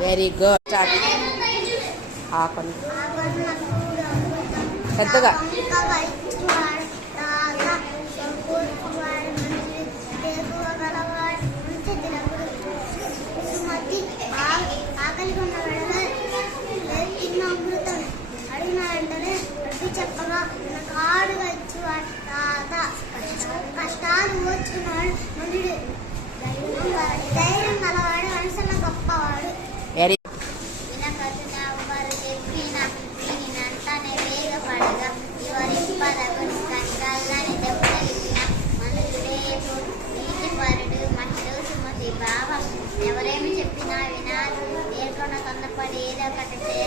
Very good. పెద్దగా చెప్పగా కాడు వచ్చి కష్టాలు ఓర్చుకున్నాడు మనుడు. ధైర్యం గలవాడు మనసులో గొప్పవాడు. వినకతునెవ్వరు చెప్పిన వినినంతనే వేగపడగా వివరింపదగును కష్టాలని దెబ్బతగిలిన మనుషుడే నీతిపరుడు మహిళ సుమతి భావం. ఎవరేమి చెప్పినా వినాలి, నేర్కొన్న తొందరపడి ఏదో ఒకటి